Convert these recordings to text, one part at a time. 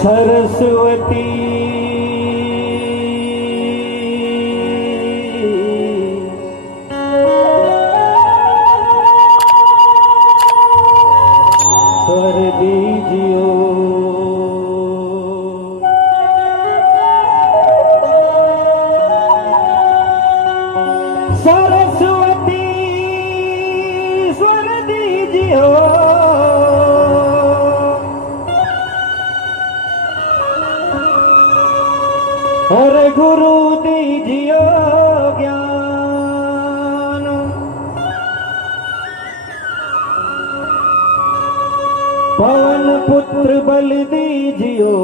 सरस्वती स्वर दीजियो। सरस्वती स्वर दीजियो। अरे गुरु दीजियो ज्ञान। पवन पुत्र बल दीजियो।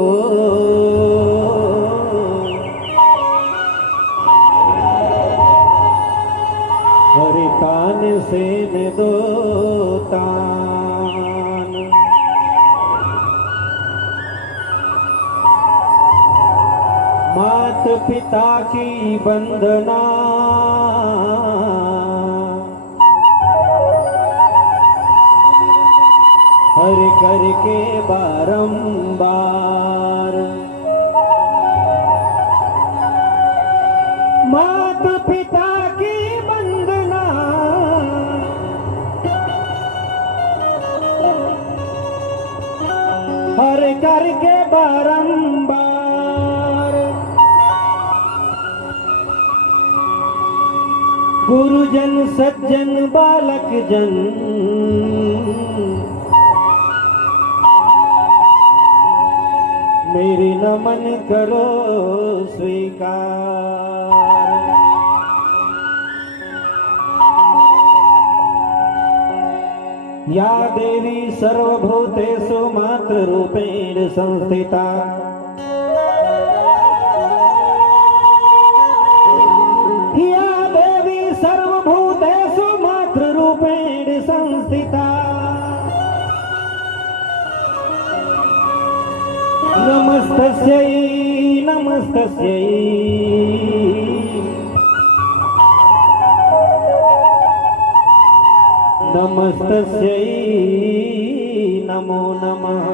हरि तान से न दो तान। मात पिता की वंदना। हर करके बारंबार। मात पिता की वंदना। हर करके बारंबार। गुरुजन सज्जन बालक जन। मेरे नमन करो स्वीकार। या देवी सर्वभूतेषु मातृरूपेण संस्थिता। या देवी सर्वभूतेषु मातृरूपेण संस्थिता। नमस्तस्यै नमस्तस्यै। नमस्तस्यै नमो नमः।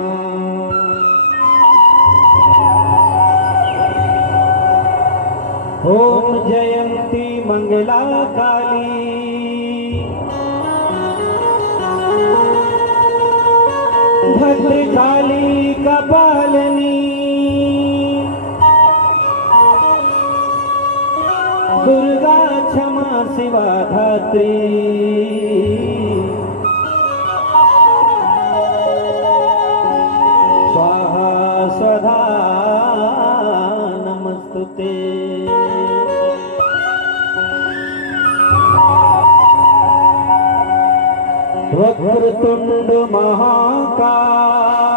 ओम जयंती मंगला काली। भद्रकाली कपालिनी। दुर्गा क्षमा शिवा धात्री। स्वाहा स्वधा नमस्तुते। वक्रतुंड महाकाल।